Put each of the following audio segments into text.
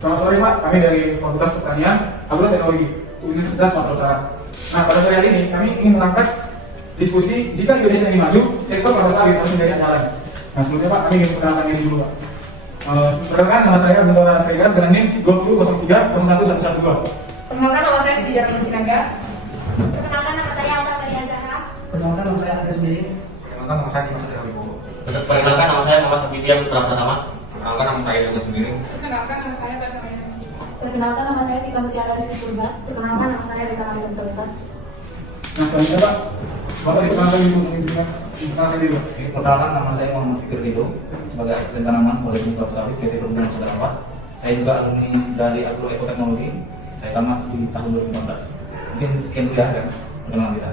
Selamat sore Pak, kami dari Fakultas Pertanian, Agro Teknologi, Universitas Sumatera Utara. Nah, pada sore hari ini kami ingin mengangkat diskusi jika Indonesia ini maju, sektor kelapa sawit harus menjadi andalan. Nah, sebelumnya Pak, kami ingin mengenalkan diri dulu Pak. Perkenalkan nama saya Bintara Sregar dengan NIM 2003011112. Perkenalkan nama saya Siti Jarman Sinaga. Perkenalkan nama saya Alsa Maria Zahra. Perkenalkan nama saya Agus Miri. Perkenalkan nama saya Dimas Adel Wibowo. Perkenalkan nama saya Muhammad Habibian Putra Pratama. Perkenalkan nama saya Agus Miri. Perkenalkan nama saya Tasya Mayani. Perkenalkan nama saya Tika Mutiara Rizky Purba. Perkenalkan nama saya Rika Mariam Tolita. Nah, selanjutnya Pak, Bapak diperkenalkan ibu mengizinkan diperkenalkan diri Pak. Perkenalkan nama saya Muhammad Fikir Rido sebagai asisten tanaman Politeknik Kelapa Sawit PT Perhubungan Sarawak. Saya juga alumni dari Agro Ekoteknologi. Saya tamat di tahun 2015. Mungkin sekian dulu ya perkenalan kita.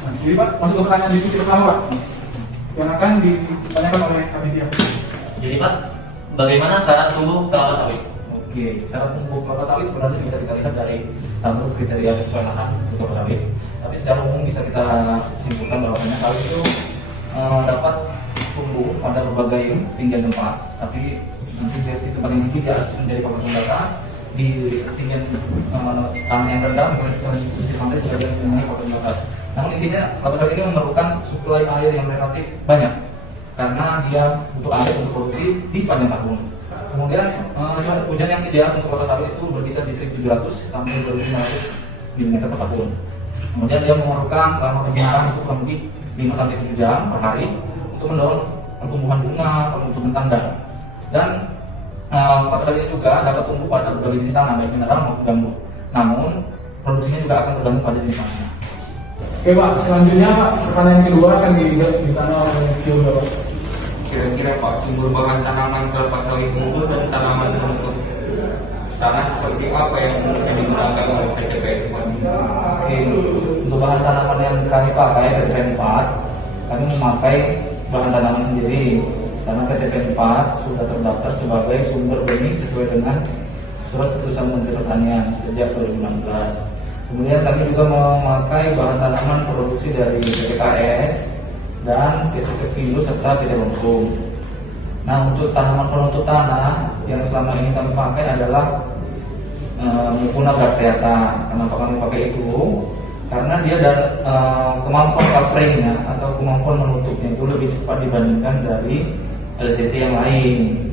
Nah, jadi Pak, masuk ke pertanyaan diskusi pertama Pak, yang akan ditanyakan oleh Aditya. Jadi Pak, bagaimana syarat tumbuh kelapa sawit? Oke, syarat tumbuh kelapa sawit sebenarnya bisa kita lihat dari tabel kriteria sesuai lahan untuk kelapa sawit. Tapi secara umum bisa kita simpulkan bahwasanya sawit itu dapat tumbuh pada berbagai tinggian tempat. Tapi nanti dari titik paling tinggi dia harus menjadi papan batas di tinggian tanah yang rendah, misalnya di pantai juga dia mempunyai papan batas. Namun intinya kelapa sawit ini memerlukan suplai air yang relatif banyak karena dia butuh air untuk produksi di sepanjang tahun. Kemudian hujan yang ideal untuk kelapa sawit itu berkisar di 1.700 sampai 2.500 mm per tahun. Kemudian dia memerlukan lama penyiraman itu kurang lebih 5 sampai 7 jam per hari untuk mendorong pertumbuhan bunga, pertumbuhan tanda. Dan kelapa sawit juga dapat tumbuh pada berbagai jenis tanah baik mineral maupun gambut. Namun produksinya juga akan tergantung pada jenis tanahnya. Oke Pak, selanjutnya Pak, pertanyaan kedua akan ditanya oleh Yoga Pak. Kira-kira Pak, sumber bahan tanaman kelapa sawit unggul dan tanaman untuk tanah seperti apa yang bisa digunakan oleh PTP? Oke, untuk bahan tanaman yang kami pakai PTP 4, kami memakai bahan tanaman sendiri karena PTP 4 sudah terdaftar sebagai sumber benih sesuai dengan surat keputusan Menteri Pertanian sejak 2016. Kemudian kami juga memakai bahan tanaman produksi dari PTKS dan PT Sekilu serta PT Longkung. Nah, untuk tanaman penutup tanah yang selama ini kami pakai adalah Mucuna bracteata. Kenapa kami pakai itu? Karena dia dan kemampuan coveringnya atau kemampuan menutupnya itu lebih cepat dibandingkan dari LCC yang lain.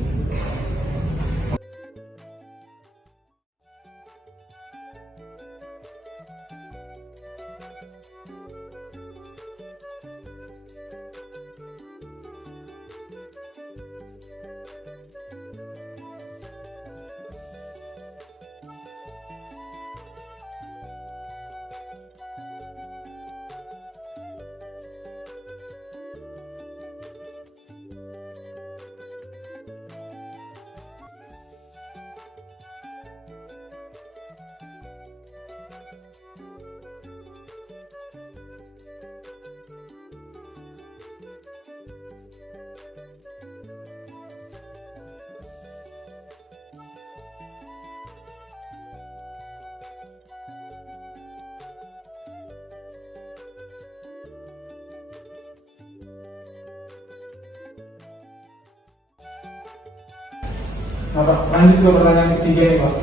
Nah Pak, lanjut ke pertanyaan ketiga ini Pak,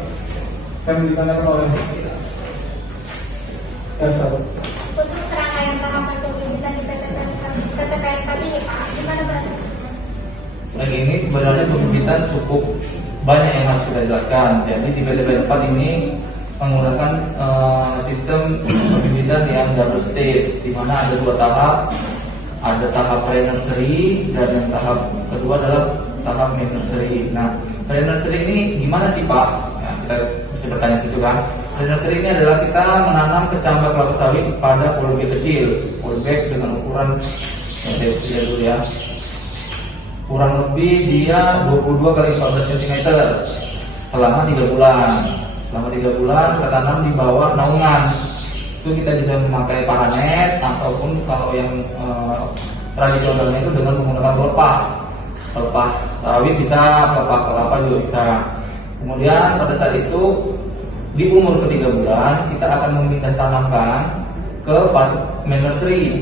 yang ditanyakan oleh Elsa Pak. Untuk serangkaian tahapan pembibitan di PTPN tadi nih Pak, gimana prosesnya? Nah, ini sebenarnya pembibitan cukup banyak yang harus kita jelaskan. Jadi di PTP 4 ini menggunakan sistem pembibitan yang double stage, di mana ada 2 tahap. Ada tahap pre-nursery dan yang tahap kedua adalah tahap mid-nursery. Nah, pre-nursery ini gimana sih Pak? Nah, kita bisa bertanya situ kan. Pre-nursery ini adalah kita menanam kecambah kelapa sawit pada polybag kecil. Polybag dengan ukuran yang saya lihat dulu ya. Kurang lebih dia 22 x 14 cm selama 3 bulan. Selama 3 bulan kita tanam di bawah naungan. Itu kita bisa memakai paranet ataupun kalau yang tradisionalnya itu dengan menggunakan pelepah sawit bisa, pelepah kelapa juga bisa. Kemudian pada saat itu di umur ke-3 bulan kita akan memindah tanamkan ke fase main nursery.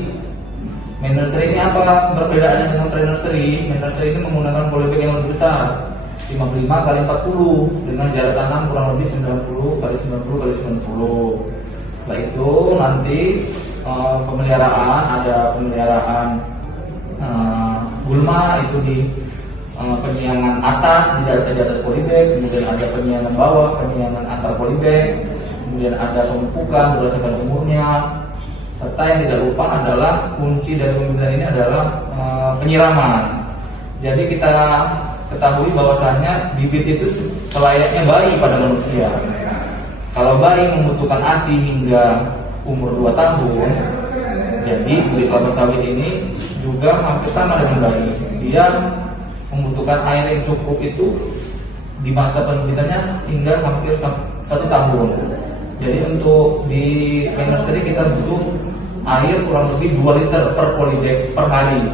Main nursery ini apa perbedaannya dengan pre-nursery? Main nursery ini menggunakan polybag yang lebih besar, 55 x 40 dengan jarak tanam kurang lebih 90 x 90 x 90. Setelah itu nanti pemeliharaan, ada pemeliharaan gulma itu di penyiangan atas di atas polybag, kemudian ada penyiangan bawah, penyiangan antar polybag, kemudian ada pemupukan berdasarkan umurnya, serta yang tidak lupa adalah kunci dari pembibitan ini adalah penyiraman. Jadi kita ketahui bahwasannya bibit itu selayaknya bayi pada manusia. Kalau bayi membutuhkan ASI hingga umur 2 tahun, jadi bibit kelapa sawit ini juga hampir sama dengan bayi. Dia membutuhkan air yang cukup itu di masa penerbitannya hingga hampir 1 tahun. Jadi untuk di nursery kita butuh air kurang lebih 2 liter per polybag per hari.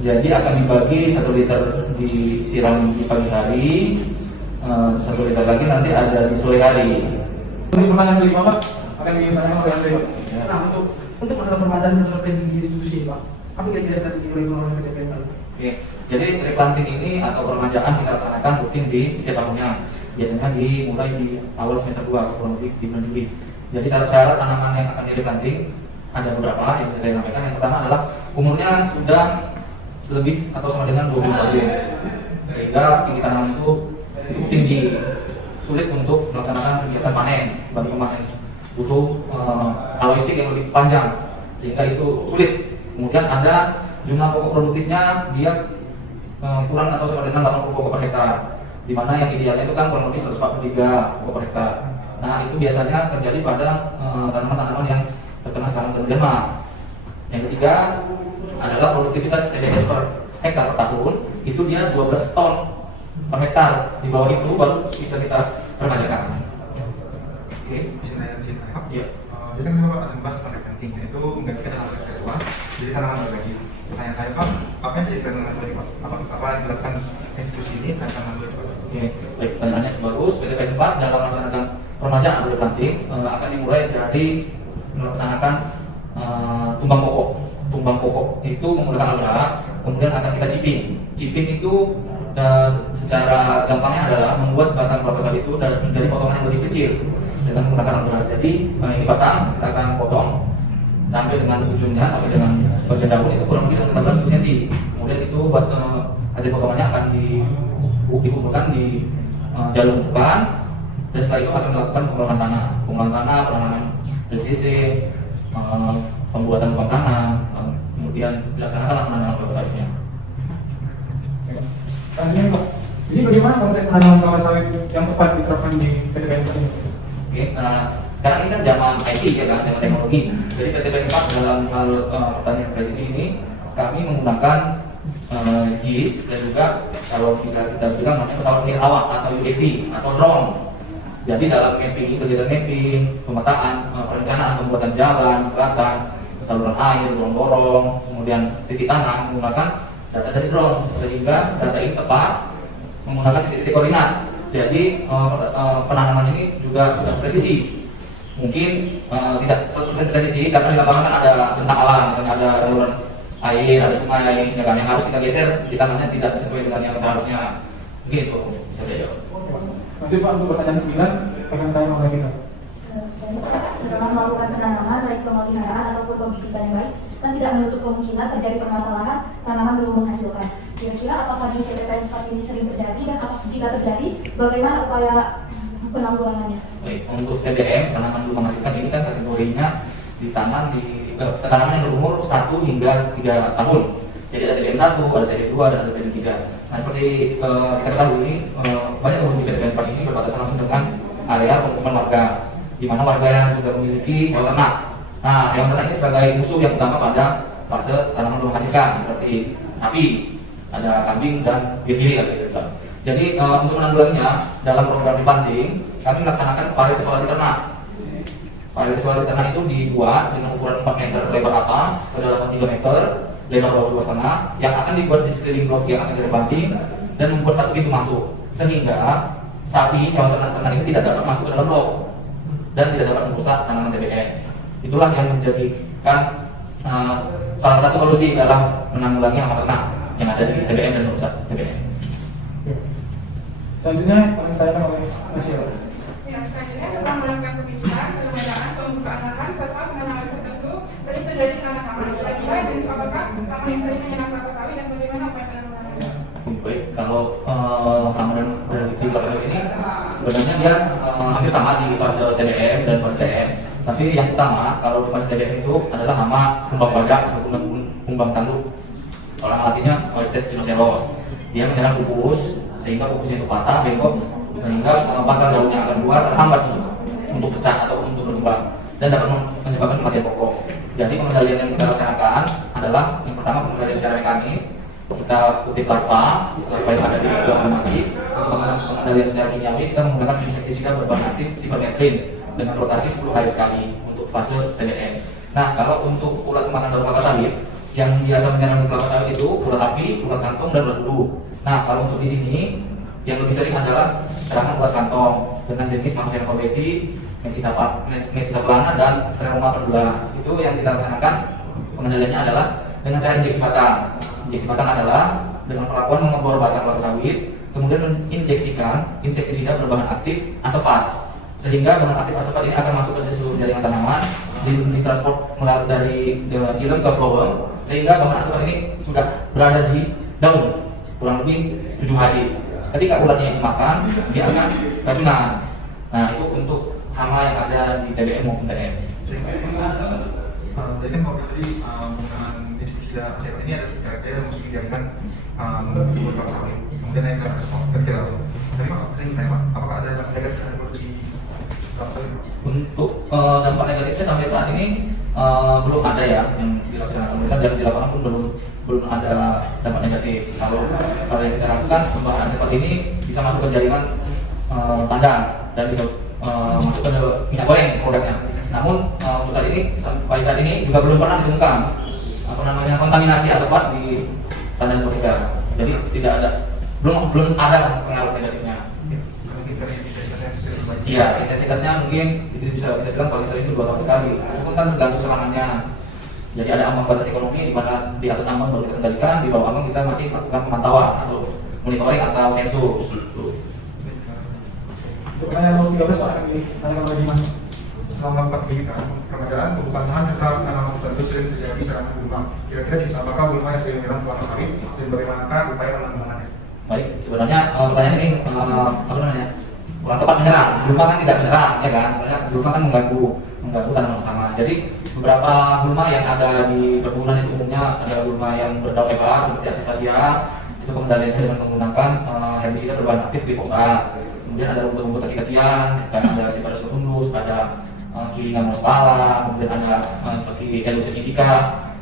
Jadi akan dibagi 1 liter disiram di pagi hari, 1 liter lagi nanti ada di sore hari. Untuk pertanyaan kelima Pak, akan ditanyakan oleh Andre Pak. Nah, untuk masalah permasalahan terkait di institusi Pak, apa kira-kira strategi dari pengelola PTPN Pak? Oke, jadi replanting ini atau permajaan kita laksanakan rutin di setiap tahunnya. Biasanya dimulai di awal semester 2 kurang lebih di bulan Juli. Jadi syarat-syarat tanaman yang akan direplanting ada beberapa yang saya sampaikan. Yang pertama adalah umurnya sudah lebih atau sama dengan 20 tahun, sehingga tinggi tanaman itu cukup tinggi, sulit untuk melaksanakan kegiatan panen. Bagi pemanen butuh aloistik yang lebih panjang, sehingga itu sulit. Kemudian ada jumlah pokok produktifnya dia kurang atau sama dengan 80 pokok per hektar, di mana yang idealnya itu kan kurang lebih 143 pokok per hektar. Nah, itu biasanya terjadi pada tanaman-tanaman yang terkena serangan jamur. Yang ketiga adalah produktivitas TBS per hektar per tahun itu dia 12 ton per hektar. Di bawah itu baru bisa kita permajakan. Oke. Iya. Jadi kan Bapak ada bahas tentang penting itu menggantikan tanaman kedua, jadi tanaman berbagi. Pertanyaan saya Pak, apa yang jadi tanaman berbagi Pak? Apa yang dilakukan institusi ini dan tanaman berbagi Pak? Oke, baik, pertanyaannya bagus. PTPN 4 dalam melaksanakan permajaan atau replanting akan dimulai dari melaksanakan tumbang pokok. Tumbang pokok itu menggunakan alat, kemudian akan kita chipping. Chipping itu secara gampangnya adalah membuat batang kelapa sawit itu menjadi potongan yang lebih kecil dengan menggunakan alat. Jadi ini batang kita akan potong sampai dengan ujungnya, sampai dengan bagian daun itu kurang lebih 16 cm. Kemudian itu buat hasil potongannya akan dikumpulkan di jalur depan, dan setelah itu akan dilakukan pengolahan tanah, penanaman LCC, pembuatan lubang tanah, kemudian dilaksanakan penanaman kelapa sawitnya. Selanjutnya Pak, jadi bagaimana konsep penanaman kelapa sawit yang tepat diterapkan di PTPN 4 ini? Oke, sekarang ini kan zaman IT ya kan, zaman teknologi. Jadi PTPN 4 dalam hal pertanian presisi ini kami menggunakan JIS dan juga kalau bisa kita bilang namanya pesawat nirlawak atau UAV atau drone. Jadi dalam mapping, kegiatan mapping, pemetaan, perencanaan pembuatan jalan, jembatan, saluran air, gorong-gorong, kemudian titik tanam menggunakan data dari drone, sehingga data ini tepat menggunakan titik-titik koordinat. Jadi penanaman ini juga sudah presisi. Mungkin tidak 100% presisi karena di lapangan kan ada bentang alam, misalnya ada saluran air, ada sungai, ya kan, yang harus kita geser di tanahnya tidak sesuai dengan yang seharusnya. Mungkin itu bisa saya jawab. Nanti Pak untuk pertanyaan 9 akan tanya oleh kita. Setelah melakukan penanaman baik pemeliharaan ataupun pembibitan yang baik, kan tidak menutup kemungkinan terjadi permasalahan tanaman belum menghasilkan. Kira-kira apakah di PTPN 4 ini sering terjadi dan jika terjadi, bagaimana upaya penanggulangannya? Baik, untuk TBM tanaman belum menghasilkan ini kan kategorinya ditanam di tanaman yang berumur 1 hingga 3 tahun. Jadi ada TBM 1, ada TBM 2, dan ada TBM 3. Nah, seperti kita ketahui banyak umum di TBM 4 ini berbatasan langsung dengan area pemukiman warga, di mana warga yang sudah memiliki hewan ternak. Nah, hewan ternak ini sebagai musuh yang utama pada fase tanaman belum menghasilkan, seperti sapi, ada kambing dan biri. Jadi untuk menanggulanginya dalam program replanting kami melaksanakan pariwisata ternak. Pariwisata ternak itu dibuat dengan ukuran 4 meter lebar atas, kedalaman 3 meter, lebar bawah 2,5, yang akan dibuat di sekeliling blok yang akan direplanting dan membuat satu pintu masuk, sehingga sapi hewan ternak ini tidak dapat masuk ke dalam blok dan tidak dapat merusak tanaman TBM. Itulah yang menjadikan salah satu solusi dalam menanggulangi hama ternak yang ada di TBM dan merusak TBM. Selanjutnya kami tanyakan oleh Nasil. Ya, selanjutnya setelah melakukan pemilihan, pengembangan, pembukaan lahan, serta penanaman tertentu sering terjadi sama-sama. Kira-kira jenis apakah tanaman yang sering menyerang kelapa sawit dan bagaimana upaya penanggulangannya? Baik, kalau tanaman dari kelapa sawit ini sebenarnya dia hampir sama di fase TBM dan fase TM. Tapi yang utama kalau di fase TBM itu adalah hama kumbang badak atau kumbang tanduk. Orang artinya Oryctes spinoceros. Dia menyerang pupus sehingga pupusnya itu patah, bengkok, sehingga batang daunnya akan keluar terhambat untuk pecah atau untuk berkembang dan dapat menyebabkan kematian pokok. Jadi pengendalian yang kita laksanakan adalah yang pertama pengendalian secara mekanis, kita kutip larva yang ada di dalam mati. Pengendalian secara kimiawi kita menggunakan insektisida berbahan aktif sipermetrin dengan rotasi 10 hari sekali untuk fase TBM. Nah, kalau untuk ulat makan daun kelapa sawit yang biasa menyerang kelapa sawit itu ulat api, ulat kantong, dan ulat bulu. Nah, kalau untuk di sini yang lebih sering adalah serangan ulat kantong dengan jenis Marcella corbeti, Metisaplana, dan Treuma pendula. Itu yang kita laksanakan pengendaliannya adalah dengan cara injeksi batang. Injeksi batang adalah dengan perlakuan mengebor batang kelapa sawit, kemudian menginjeksikan insektisida berbahan aktif asefat, sehingga bahan aktif asefat ini akan masuk ke seluruh jaringan tanaman, ditransport dari silem ke phloem, sehingga bahan asefat ini sudah berada di daun kurang lebih 7 hari. Ketika ulatnya dimakan, dia akan racunan. Nah, itu untuk hama yang ada di TBM maupun TM. Jadi kalau tadi penggunaan insektisida asefat ini ada kira-kira yang mesti didiamkan untuk kelapa sawit. Kemudian yang respon kira-kira. Tapi apakah ada dampak negatif terhadap produksi kelapa sawit? Untuk dampak negatifnya sampai saat ini belum ada ya yang dilaksanakan pemerintah, dan di lapangan pun belum ada dampak negatif. Kalau yang kita lakukan, pembahasan seperti ini bisa masuk ke jaringan kandang dan bisa masuk ke minyak goreng produknya. Namun untuk saat ini juga belum pernah ditemukan kontaminasi asefat di kandang persika. Jadi tidak ada, belum ada pengaruh negatifnya. Iya, intensitasnya mungkin itu bisa kita bilang paling sering itu 2 tahun sekali. Itu kan tergantung serangannya. Jadi ada ambang batas ekonomi di mana di atas ambang baru kita kendalikan, di bawah ambang kita masih melakukan pemantauan atau monitoring atau sensus. Untuk pertanyaan nomor 13 akan ditanyakan oleh Dimas. Selama melakukan pengadaan, pembukaan lahan serta tanaman tertentu sering terjadi serangan gulma. Kira-kira jenis apakah gulma yang sering menyerang kelapa sawit dan bagaimanakah upaya penanggulangannya? Baik, sebenarnya pertanyaan ini kurang tepat menyerang. Gulma kan tidak menyerang, ya kan? Sebenarnya gulma kan mengganggu tanaman utama. Jadi beberapa gulma yang ada di perkebunan itu umumnya ada gulma yang berdaun lebar seperti Acistacia. Itu pengendaliannya dengan menggunakan herbisida berbahan aktif glifosat. Kemudian ada rumput-rumput kaki-kakian, dan ada Cyperus rotundus, ada Kilinga monospala, kemudian ada seperti Elusia indica.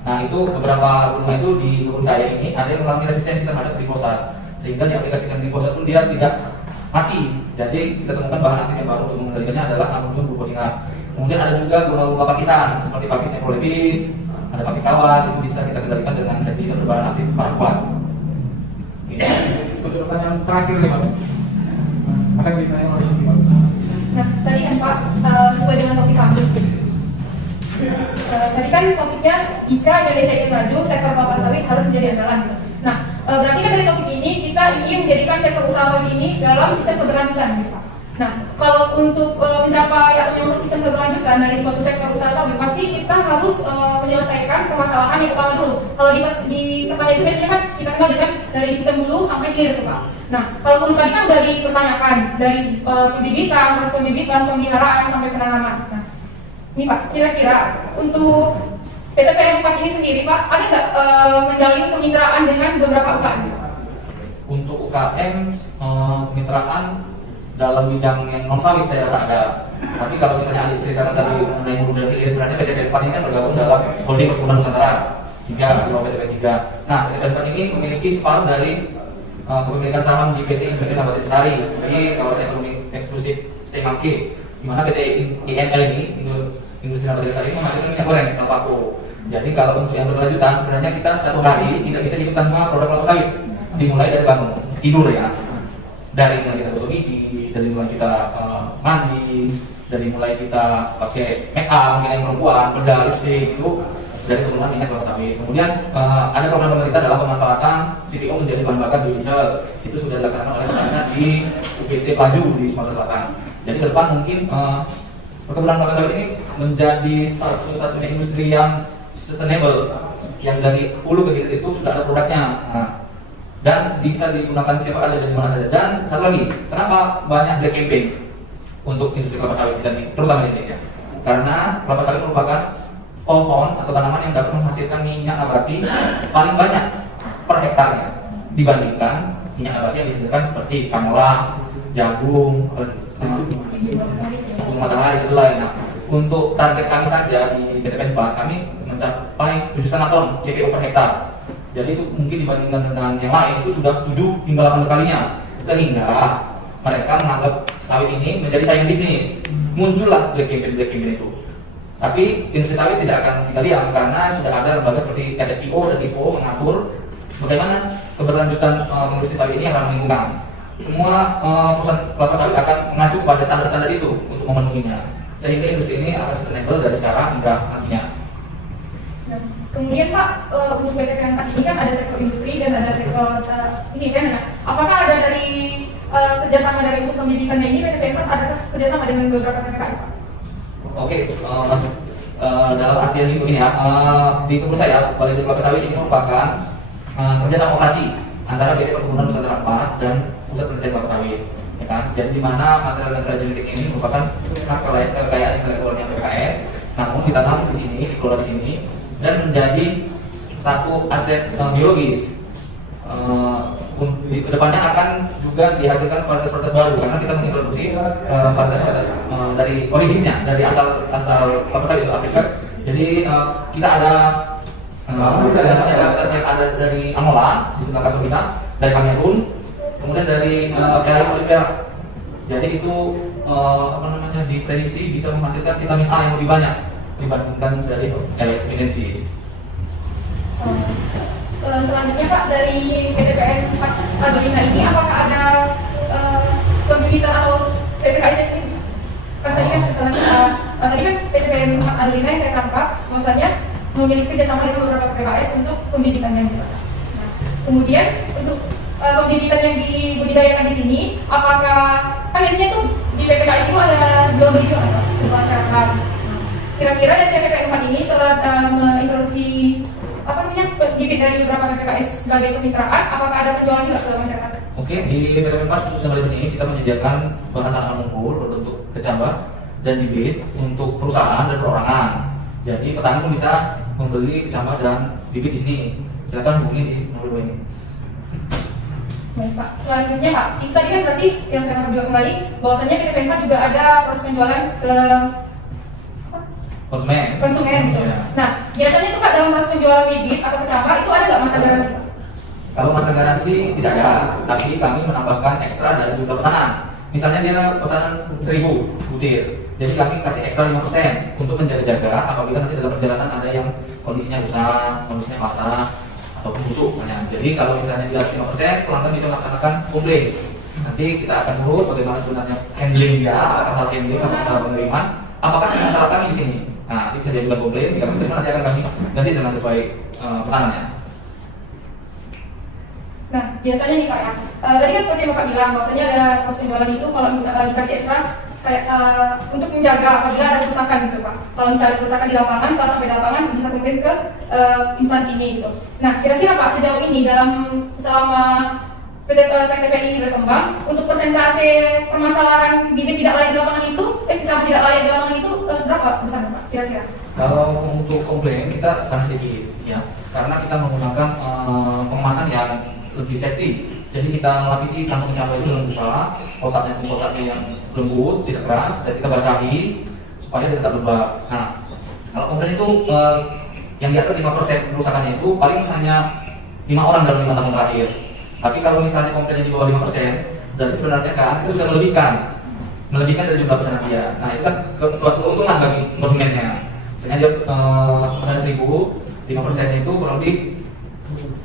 Nah, itu beberapa gulma itu di kebun saya ini ada yang mengalami resistensi terhadap glifosat, sehingga diaplikasikan glifosat pun dia tidak mati. Jadi kita temukan bahan aktif yang baru untuk mengendalikannya adalah ammonium glufosinat. Kemudian ada juga gulma-gulma pakisan seperti Pakis nephrolepis, ada Pakis kawat, itu bisa kita kendalikan dengan herbisida berbahan aktif paraquat. Untuk pertanyaan terakhir nih Pak, akan ditanya oleh Siti. Nah, tadi kan Pak, sesuai dengan topik kami. Tadi kan topiknya jika Indonesia ingin maju, sektor kelapa sawit harus menjadi andalan. Nah, berarti kan dari topik ini kita ingin menjadikan sektor usaha sawit ini dalam sistem keberlanjutan, gitu Pak. Nah, kalau untuk mencapai atau menyusun sistem keberlanjutan dari suatu sektor usaha sawit, pasti kita harus menyelesaikan permasalahan yang utama dulu. Kalau di pertanyaan itu biasanya kan kita kenal dengan dari sistem dulu sampai hilir, Pak. Nah, kalau dulu tadi kan udah dipertanyakan dari pembibitan, proses pembibitan, pemeliharaan sampai penanaman. Nah, ini Pak, kira-kira untuk PTPN 4 ini sendiri, Pak, ada nggak menjalin kemitraan dengan beberapa UKM? Untuk UKM kemitraan dalam bidang yang non sawit saya rasa ada. Tapi kalau misalnya ada ceritakan dari mengenai hulu dan hilir, sebenarnya PTPN 4 ini kan bergabung dalam holding perkebunan Nusantara 3 atau PTPN 3. Nah, PTPN 4 ini memiliki separuh dari kepemilikan saham di PT Industri Nabati Lestari. Jadi kawasan ekonomi eksklusif Semangke, di mana PT INL ini Industri Nabati Lestari ini menghasilkan minyak goreng Salpaco. Jadi kalau untuk yang berkelanjutan sebenarnya kita satu hari tidak bisa hidup tanpa produk kelapa sawit. Dimulai dari bangun tidur ya, dari mulai kita gosok gigi, dari mulai kita mandi, dari mulai kita pakai make up, mungkin yang perempuan, bedah, lipstick itu dari kebutuhan minyak kelapa sawit. Kemudian ada program pemerintah dalam pemanfaatan CPO menjadi bahan bakar biodiesel, itu sudah dilaksanakan oleh pemerintah di UPT Paju di Sumatera Selatan. Jadi ke depan mungkin perkebunan kelapa sawit ini menjadi satu-satunya industri yang sustainable, yang dari hulu ke hilir itu sudah ada produknya. Nah, dan bisa digunakan siapa ada dan di mana ada. Dan satu lagi, kenapa banyak black campaign untuk industri kelapa sawit dan terutama di Indonesia? Karena kelapa sawit merupakan pohon atau tanaman yang dapat menghasilkan minyak nabati paling banyak per hektarnya dibandingkan minyak nabati yang dihasilkan seperti canola, jagung, bunga matahari itu lain. Nah, untuk target kami saja di PTPN 4 kami mencapai 7,5 ton CPO per hektar. Jadi itu mungkin dibandingkan dengan yang lain itu sudah 7 hingga 8 kalinya, sehingga mereka menganggap sawit ini menjadi saingan bisnis. Muncullah black campaign itu. Tapi industri sawit tidak akan kita diam karena sudah ada lembaga seperti RSPO dan ISPO mengatur bagaimana keberlanjutan industri sawit ini akan lingkungan. Semua perusahaan kelapa sawit akan mengacu pada standar-standar itu untuk memenuhinya, sehingga industri ini akan sustainable dari sekarang hingga nantinya. Kemudian Pak, untuk PTPN 4 ini kan ada sektor industri dan ada sektor ini kan, apakah ada dari kerjasama dari untuk pendidikannya ini PTPN 4 adakah kerjasama dengan beberapa PPKS? Oke, dalam artian itu ini ya, di tempat saya Balai Kelapa Sawit ini merupakan kerjasama operasi antara PT Perkebunan Nusantara 4 dan Pusat Penelitian Kelapa Sawit, ya kan? Dan di mana material genetik ini merupakan kekayaan intelektualnya PPKS, namun ditanam di sini, dikelola di sini, dan menjadi satu aset biologis. Di kedepannya akan juga dihasilkan varietas-varietas baru karena kita mengintroduksi varietas-varietas dari originnya, dari asal kelapa sawit itu Afrika. Jadi kita ada varietas yang ada dari Angola di sebelah kantor kita, dari Kamerun, kemudian dari Elas Olivera. Jadi itu diprediksi bisa menghasilkan vitamin A yang lebih banyak dibandingkan dari Elas Sinensis. Selanjutnya Pak, dari PTPN 4 Adelina ini apakah ada pembibitan atau PPKS ini? Kan tadi kan setelah tadi kan PTPN 4 Adelina yang saya tangkap bahwasanya memiliki kerjasama dengan beberapa PPKS untuk pembibitannya. Nah, kemudian untuk pembibitan yang dibudidayakan di sini, apakah kan biasanya tuh di PPKS itu ada jual beli juga kan untuk masyarakat. Kira-kira dari PTPN 4 ini setelah mengintroduksi bibit dari beberapa PPKS sebagai kemitraan, apakah ada penjualan juga ke masyarakat? Oke, di PTPN 4 khususnya kali ini kita menyediakan bahan tanaman unggul berbentuk kecambah dan bibit untuk perusahaan dan perorangan. Jadi petani pun bisa membeli kecambah dan bibit di sini. Silakan hubungi di nomor 2 ini. Baik Pak, selanjutnya Pak, itu tadi kan berarti yang saya mau juga kembali bahwasanya PTPN 4 juga ada proses penjualan ke konsumen gitu. Ya. Nah, biasanya tuh Pak dalam proses penjualan bibit atau kecambah itu ada nggak masa garansi? Kalau masa garansi tidak ada, tapi kami menambahkan ekstra dari jumlah pesanan. Misalnya dia pesanan 1000 butir, jadi kami kasih ekstra 5% untuk menjaga-jaga apabila nanti dalam perjalanan ada yang kondisinya rusak, kondisinya patah ataupun busuk misalnya. Jadi kalau misalnya dia 5%, pelanggan bisa melaksanakan komplain. Nanti kita akan urut bagaimana sebenarnya handling dia, asal handling atau asal pengiriman, apakah ada masalah kami di sini. Nah, nanti bisa diajukan komplain, jika kami terima nanti akan kami ganti dengan sesuai pesanannya. Nah, biasanya nih Pak ya, tadi kan seperti Bapak bilang bahwasanya ada proses penjualan itu kalau misalnya dikasih ekstra kayak untuk menjaga apabila ada kerusakan gitu Pak. Kalau misalnya ada kerusakan di lapangan, setelah sampai di lapangan bisa kemudian ke instansi ini gitu. Nah, kira-kira Pak sejauh ini selama PTPN ini berkembang, untuk persentase permasalahan bibit tidak layak di lapangan itu, kecaman tidak layak di lapangan itu seberapa besar Pak? Kira-kira? Kalau untuk komplain kita sangat sedikit ya, karena kita menggunakan pengemasan yang lebih safety. Jadi kita melapisi kantung cabai itu dengan busa, kotaknya yang lembut, tidak keras, dan kita basahi supaya dia tetap lembab. Nah, kalau komplain itu yang di atas 5% kerusakannya itu paling hanya 5 orang dalam 5 tahun terakhir. Tapi kalau misalnya komplainnya di bawah 5%, berarti sebenarnya kan itu sudah melebihkan dari jumlah pesanan dia. Nah, itu kan suatu keuntungan bagi konsumennya. Misalnya dia pesan 1000, 5%-nya itu kurang lebih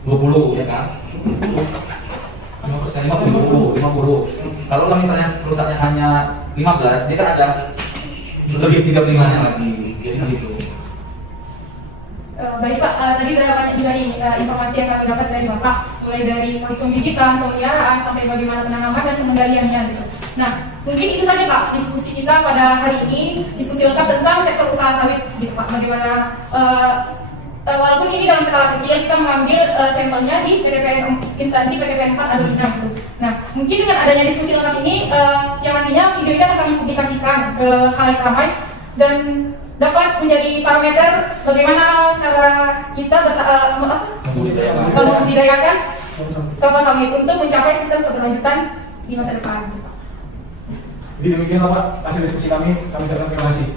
20 ya kan? 5%, 50. Kalau misalnya rusaknya hanya 15, dia kan ada lebih 35-nya lagi. Jadi begitu. Baik Pak, tadi berapa banyak juga nih informasi yang kami dapat dari Bapak, mulai dari proses pembibitan, pemeliharaan, sampai bagaimana penanaman dan pengendaliannya gitu. Nah, mungkin itu saja Pak diskusi kita pada hari ini, diskusi lengkap tentang sektor usaha sawit gitu Pak. Bagaimana walaupun ini dalam skala kecil, kita mengambil sampelnya di instansi PTPN 4 Adolina gitu. Nah, mungkin dengan adanya diskusi lengkap ini, yang nantinya video ini akan kami publikasikan ke khalayak ramai dan dapat menjadi parameter bagaimana cara kita membudidayakan kelapa sawit untuk mencapai sistem keberlanjutan di masa depan. Jadi demikianlah Pak hasil diskusi kami ucapkan terima kasih.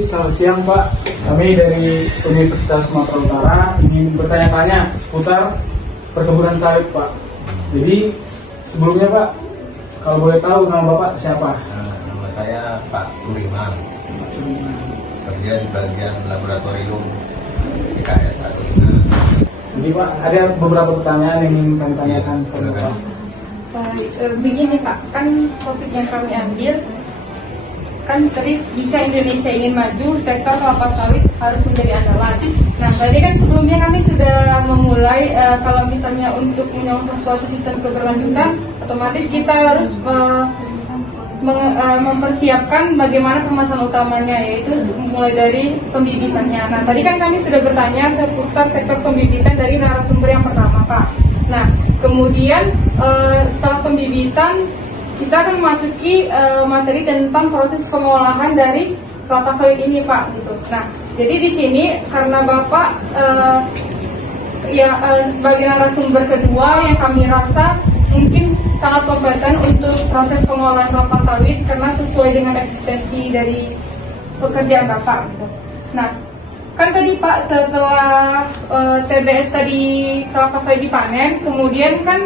Selamat siang Pak, kami dari Universitas Sumatera Utara ingin bertanya-tanya seputar perkebunan sawit Pak. Jadi sebelumnya Pak, kalau boleh tahu nama Bapak siapa? Nama saya Pak Turiman, kerja di bagian laboratorium IKS Adolina. Jadi Pak, ada beberapa pertanyaan yang ingin kami tanyakan ke Bapak. Begini Pak, kan topik yang kami ambil kan tadi jika Indonesia ingin maju, sektor kelapa sawit harus menjadi andalan. Nah, berarti kan sebelumnya kami sudah memulai kalau misalnya untuk menyongsong suatu sistem keberlanjutan, otomatis kita harus mempersiapkan bagaimana permasalahan utamanya, yaitu mulai dari pembibitannya. Nah, tadi kan kami sudah bertanya seputar sektor pembibitan dari narasumber yang pertama Pak. Nah, kemudian setelah pembibitan kita akan memasuki materi tentang proses pengolahan dari kelapa sawit ini Pak gitu. Nah, jadi di sini karena Bapak sebagai narasumber kedua yang kami rasa mungkin sangat kompeten untuk proses pengolahan kelapa sawit karena sesuai dengan eksistensi dari pekerjaan Bapak gitu. Nah, kan tadi Pak setelah TBS tadi kelapa sawit dipanen, kemudian kan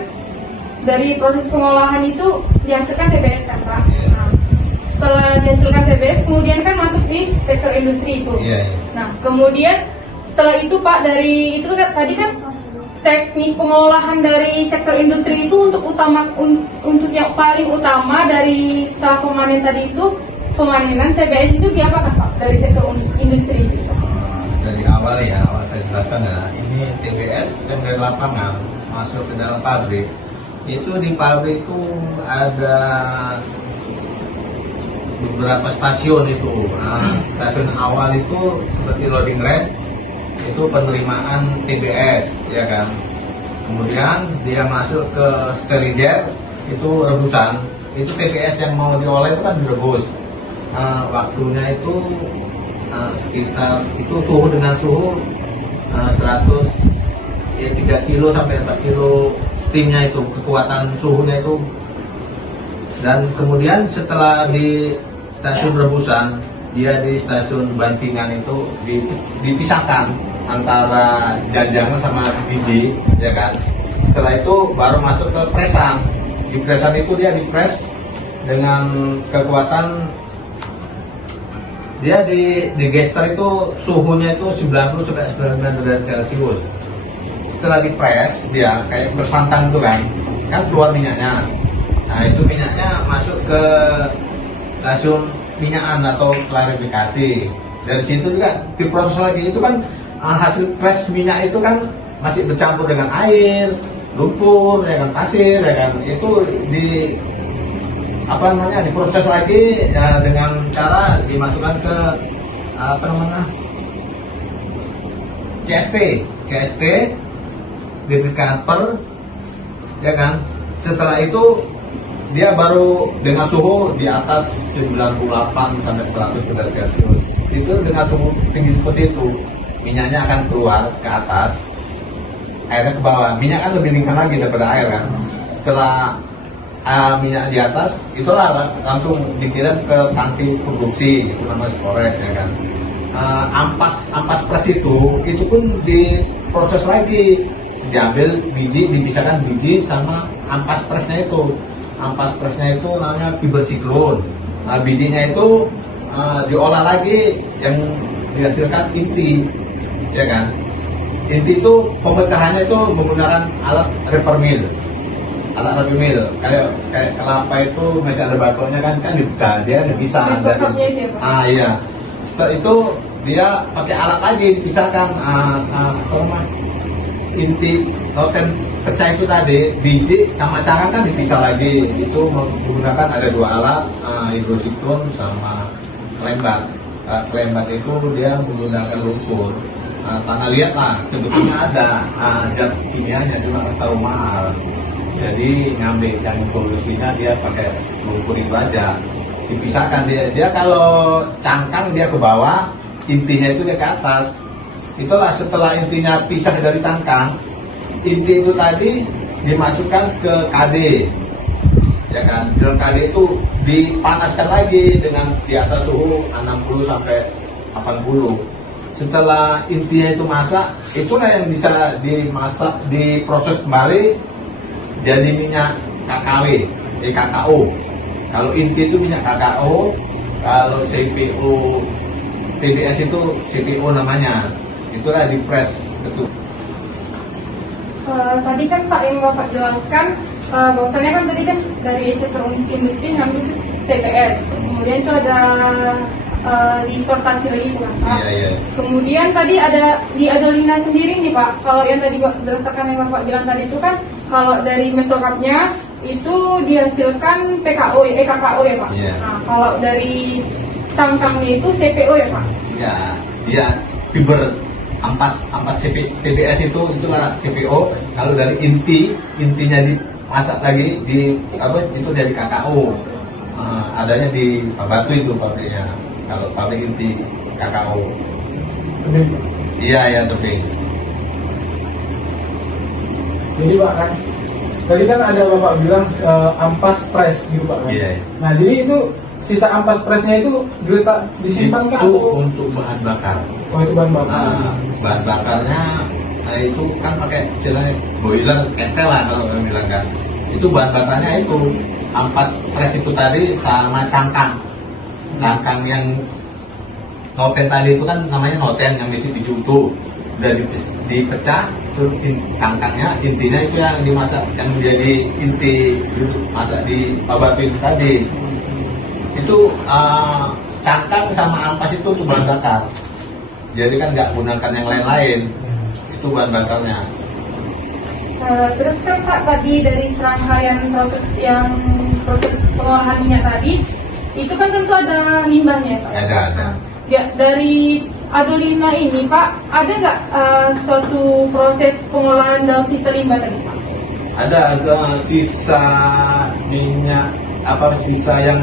dari proses pengolahan itu dihasilkan TBS kan Pak. Nah, setelah dihasilkan TBS kemudian kan masuk di sektor industri itu. Nah, kemudian setelah itu Pak dari itu kan tadi kan teknik pengolahan dari sektor industri itu untuk yang paling utama dari setelah pemanen tadi itu pemanenan TBS itu diapakan Pak dari sektor industri itu? Dari awal saya jelaskan ya, ini TBS yang dari lapangan masuk ke dalam pabrik. Itu di pabrik itu ada beberapa stasiun itu. Nah, stasiun awal itu seperti loading ramp, itu penerimaan TBS, ya kan. Kemudian dia masuk ke sterilizer, itu rebusan. Itu TBS yang mau diolah itu kan direbus. Waktunya itu sekitar itu suhu dengan suhu 3 kilo sampai 4 kilo steamnya itu, kekuatan suhunya itu. Dan kemudian setelah di stasiun rebusan, dia di stasiun bantingan itu dipisahkan antara janjangan sama biji, ya kan. Setelah itu baru masuk ke presan. Di presan itu dia dipres dengan kekuatan dia di gester itu suhunya itu 90 sampai 99 derajat Celcius. Setelah dipres dia kayak bersantan tuh kan keluar minyaknya. Nah itu minyaknya masuk ke stasiun minyakan atau klarifikasi. Dari situ juga diproses lagi. Itu kan hasil pres minyak itu kan masih bercampur dengan air, lumpur, ya kan, pasir, ya kan. Itu diproses lagi ya, dengan cara dimasukkan ke CST debrikanper, ya kan. Setelah itu dia baru dengan suhu di atas 98 sampai 100 derajat Celcius. Itu dengan suhu tinggi seperti itu, minyaknya akan keluar ke atas, airnya ke bawah. Minyak kan lebih ringan lagi daripada air kan. Setelah minyak di atas, itulah langsung dikirim ke tangki produksi, itu namanya sporek, ya kan. Ampas pres itu pun diproses lagi, diambil biji, dipisahkan biji sama ampas presnya itu. Ampas presnya itu namanya fiber siklon. Nah, bijinya itu diolah lagi yang dihasilkan inti, ya kan. Inti itu pemecahannya itu menggunakan alat reper mill. Alat reper mill kayak kelapa itu masih ada batoknya kan dibuka, dia bisa jadi. Iya. Setelah itu dia pakai alat lagi dipisahkan inti noten pecah itu tadi, biji sama cangkang kan dipisah lagi. Itu menggunakan ada dua alat, hidrosiklon sama kelembat. Kelembat itu dia menggunakan lumpur. Tanah liat lah, sebetulnya ada zat kimianya cuma tahu mahal. Jadi ngambil yang solusinya dia pakai lumpur itu aja, dipisahkan. Dia kalau cangkang dia ke bawah, intinya itu dia ke atas. Itulah setelah intinya pisah dari cangkang, inti itu tadi dimasukkan ke KD, ya kan. Dalam KD itu dipanaskan lagi dengan di atas suhu 60 sampai 80. Setelah intinya itu masak, itulah yang bisa dimasak, diproses kembali jadi minyak KKO. Kalau inti itu minyak KKO, kalau CPO TBS itu CPO namanya. Itulah dipres betul. Tadi kan Pak yang Bapak jelaskan, bahwasannya kan tadi kan dari sektor industri ngambil TBS, kemudian itu ada disortasi lagi kan Pak. Iya. Kemudian tadi ada di Adelina sendiri nih Pak. Kalau yang tadi berdasarkan yang Bapak bilang tadi itu kan kalau dari mesokapnya itu dihasilkan KKO ya Pak. Iya. Nah, kalau dari cangkangnya itu CPO ya Pak. Iya, fiber ampas TBS itulah CPO. Kalau dari intinya dimasak lagi itu dari KKO. Adanya di Batu itu pabriknya. Kalau pabrik inti KKO. Tebing. Iya tebing. Jadi Pak kan, tadi kan ada Bapak bilang ampas pres gitu Pak kan. Iya. Nah jadi itu sisa ampas presnya itu disimpan kan? Itu untuk bahan bakar. Oh itu bahan bakar. Bahan bakarnya itu kan pakai istilahnya boiler ketel lah kalau orang bilang kan. Itu bahan bakarnya itu ampas pres itu tadi sama cangkang yang noten tadi itu kan namanya noten yang isi biji utuh, udah dipecah terus cangkangnya intinya itu yang dimasak yang menjadi inti masak di pabrik itu tadi. Itu cangkang sama ampas itu untuk bahan bakar, jadi kan nggak gunakan yang lain-lain, itu bahan bakarnya. Terus kan Pak tadi dari serangkaian proses pengolahan minyak tadi itu kan tentu ada limbahnya Pak. Ada. Ya, dari Adelina ini Pak ada nggak suatu proses pengolahan dalam sisa limbah tadi Pak? Ada sisa minyak sisa yang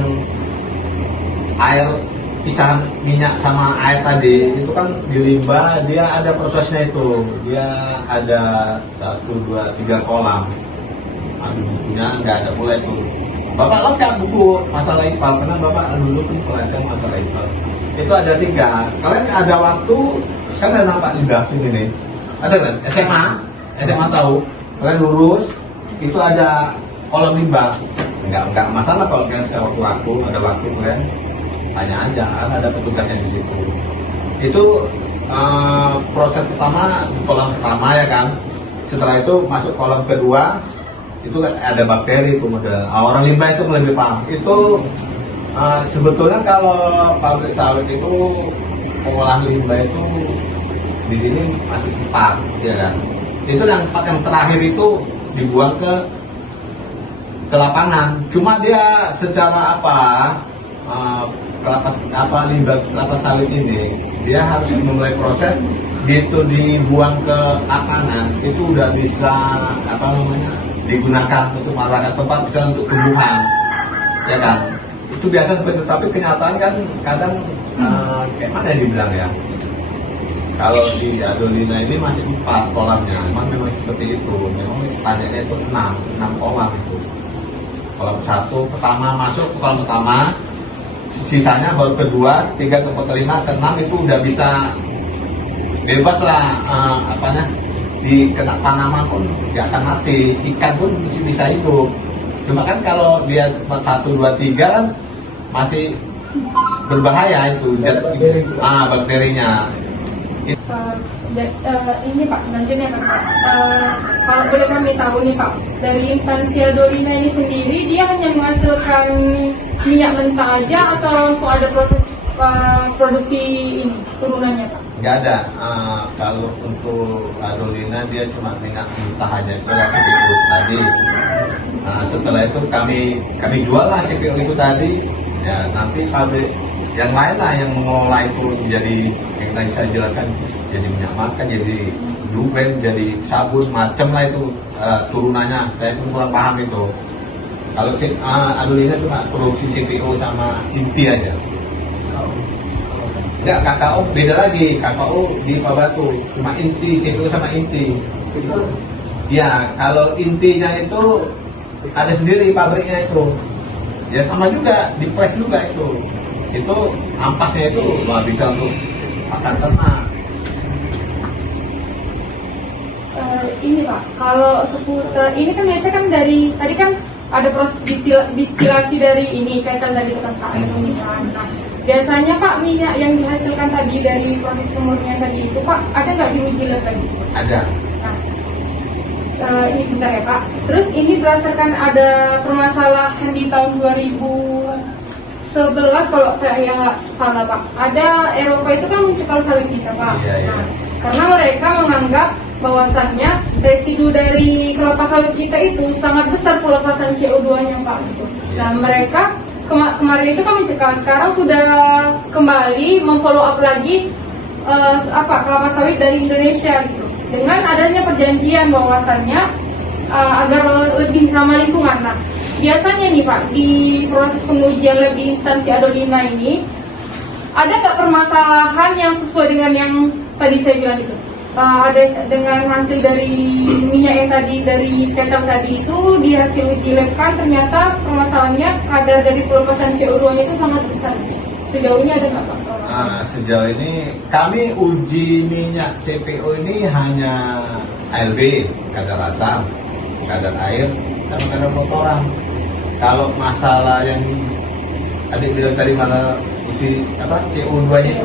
air pisahan minyak sama air tadi itu kan di limbah dia ada prosesnya itu, dia ada 1, 2, 3 kolam. Bukunya nggak ada pula itu. Bapak lengkap buku masalah IPAL karena Bapak dulu kan pelajar masalah IPAL. Itu ada 3. Kalian ada waktu kan ada nampak di grafik ini. Ada kan? SMA tahu. Kalian lurus itu ada kolam limbah. nggak masalah kalau kalian sewaktu-waktu ada waktu kalian tanya aja, ada petugasnya di situ. Itu proses pertama kolam pertama ya kan. Setelah itu masuk kolam kedua, itu ada bakteri kemudian. Orang limbah itu lebih paham. Itu sebetulnya kalau pabrik sawit itu pengolahan limbah itu di sini masih 4 ya kan. Itu yang 4 yang terakhir itu dibuang ke lapangan. Cuma dia secara limbah kelapa sawit ini dia harus memulai proses itu dibuang ke lapangan, itu udah bisa digunakan untuk masyarakat tempat, bisa untuk tumbuhan ya kan. Itu biasa seperti itu, tapi kenyataan kan kadang kayak mana dibilang ya, kalau di Adolina ini masih 4 kolamnya, memang seperti itu. Memang standarnya itu 6 kolam itu. Kolam 1 pertama masuk ke kolam pertama, sisanya baru kedua, 3, 4, 5, 6 itu udah bisa bebas lah di kena tanaman pun nggak akan mati, ikan pun masih bisa hidup. Cuma kan kalau dia 1, 2, 3 kan masih berbahaya itu bakterinya. Ini Pak, selanjutnya kan Pak, kalau boleh kami tahu nih Pak, dari instansi Adolina ini sendiri dia hanya menghasilkan minyak mentah aja atau langsung ada proses produksi ini turunannya Pak? Nggak ada. Kalau untuk Adolina dia cuma minyak mentah aja, itu lah CPO tadi. Setelah itu kami jual lah CPO itu tadi. Ya nanti pabrik yang lain lah yang mengolah itu menjadi yang tadi saya jelaskan, jadi minyak makan, jadi blue band, jadi sabun, macam lah itu turunannya. Saya pun kurang paham itu. Kalau Adolina cuma produksi CPO sama inti aja. Enggak, kakao beda lagi. Kakao di Pabatu cuma inti, CPO sama inti. Ya, kalau intinya itu ada sendiri pabriknya itu. Ya sama juga, di press juga itu. Itu ampasnya itu bisa untuk makan ternak. Ini Pak, kalau seputar ini kan biasanya kan dari tadi kan ada proses distilasi dari ini ketan tadi kan Pak, misalnya. Biasanya Pak, minyak yang dihasilkan tadi dari proses pemurnian tadi itu Pak, ada nggak diuji lab lagi? Ada. Nah, ini bentar ya Pak. Terus ini berdasarkan ada permasalahan di tahun 2011 kalau saya nggak salah Pak. Ada Eropa itu kan mencekal sawit kita Pak. Iya. Nah, karena mereka menganggap bahwasannya residu dari kelapa sawit kita itu sangat besar pelepasan CO2-nya Pak. Gitu. Nah mereka kemarin itu kan mencekal, sekarang sudah kembali memfollow up lagi kelapa sawit dari Indonesia gitu. Dengan adanya perjanjian bahwasannya agar lebih ramah lingkungan. Nah, biasanya nih Pak, di proses pengujian lab di instansi Adolina ini, ada nggak permasalahan yang sesuai dengan yang tadi saya bilang itu? Ada dengan hasil dari minyak yang tadi, dari ketan tadi itu, di hasil uji lab kan ternyata permasalahannya kadar dari pelepasan CO2-nya itu sangat besar. Sejauh ini ada nggak Pak? Sejauh ini kami uji minyak CPO ini hanya ALB, kadar asam, kadar air, dan kadar kotoran. Kalau masalah yang adik bilang tadi mana isi CO2-nya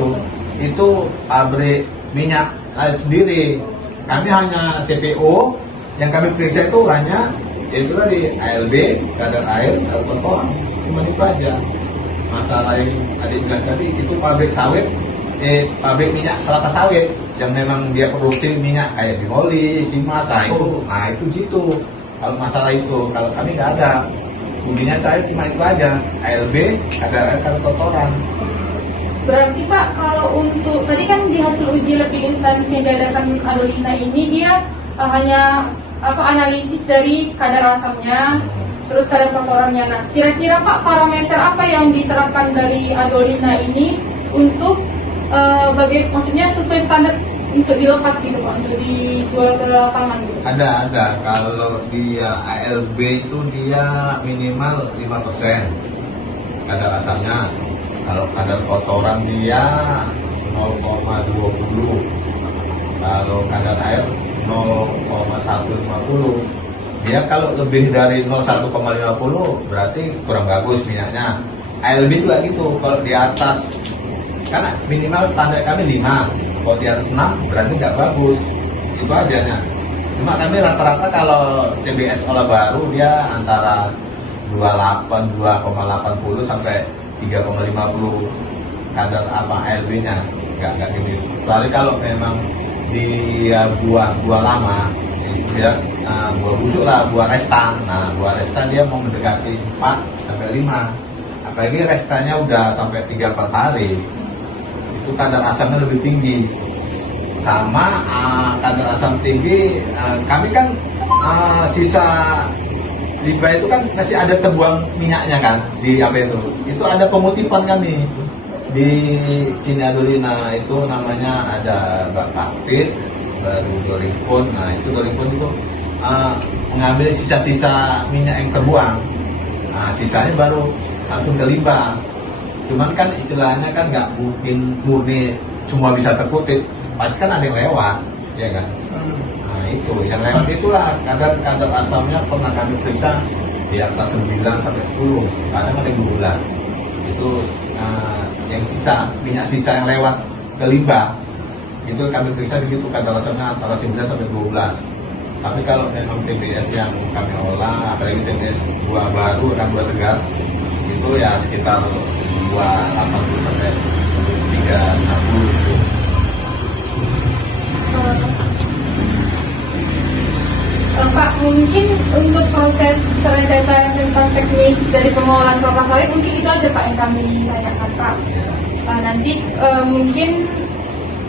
itu pabrik minyak sendiri. Kami hanya CPO yang kami periksa itu hanya itu tadi ALB, kadar air, kadar kotoran, cuma itu aja. Masalah yang adik bilang tadi itu pabrik sawit, pabrik minyak kelapa sawit yang memang dia produksi minyak kayak Bimoli, Simasa itu, nah itu situ. Kalau masalah itu, kalau kami nggak ada, ujinya saya cuma itu aja, ALB, kadar air, kadar kotoran. Berarti Pak, kalau untuk tadi kan di hasil uji lab di instansi yang diadakan Adolina ini dia hanya analisis dari kadar asamnya, terus kadar kotorannya. Nah, kira-kira Pak, parameter apa yang diterapkan dari Adolina ini untuk maksudnya sesuai standar untuk dilepas gitu Pak, untuk dijual ke lapangan gitu? Ada. Kalau dia ALB itu dia minimal 5% kadar asamnya. Kalau kadar kotoran dia 0,20. Kalau kadar air 0,150. dia kalau lebih dari 01,50 berarti kurang bagus minyaknya. ALB juga gitu, kalau di atas, karena minimal standar kami 5, kalau di atas 6 berarti nggak bagus, itu aja. Cuma kami rata-rata kalau TBS olah baru dia antara 2,80 sampai 3,50 kadar ALB-nya, nggak gini. Kecuali kalau memang di buah lama, dia buah busuk lah, buah restan. Nah, buah restan dia mau mendekati 4 sampai 5. Apalagi restannya udah sampai 3-4 hari, itu kadar asamnya lebih tinggi. Sama kadar asam tinggi, kami kan sisa limbah itu kan masih ada terbuang minyaknya kan di apa itu ada pemutipan kami di Cineadolina, itu namanya ada Bakpit, baru Dorimpun. Nah itu Dorimpun itu mengambil sisa-sisa minyak yang terbuang, nah sisanya baru langsung ke limbah. Cuman kan istilahnya kan nggak mungkin murni semua bisa terkutip, pasti kan ada yang lewat, ya kan. Nah itu yang lewat itulah kadar asamnya pernah kami periksa di atas 9 sampai 10, kadang ada 12. Itu yang sisa minyak sisa yang lewat ke limbah, itu kami periksa di situ kadar asamnya antara 9 sampai 12. Tapi kalau memang TBS yang kami olah, apalagi TBS buah baru dan buah segar, itu ya sekitar 280 sampai 360 itu. Pak, mungkin untuk proses perencanaan tentang teknis dari pengolahan kelapa sawit mungkin itu aja Pak yang kami tanyakan Pak. Nanti mungkin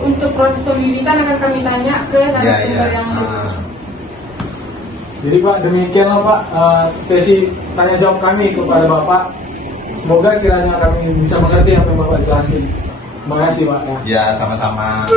untuk proses pembibitan akan kami tanya ke narasumber yang Jadi Pak, demikianlah Pak sesi tanya jawab kami kepada Bapak. Semoga kiranya kami bisa mengerti apa yang Bapak jelasin. Terima kasih Pak ya. Ya sama-sama.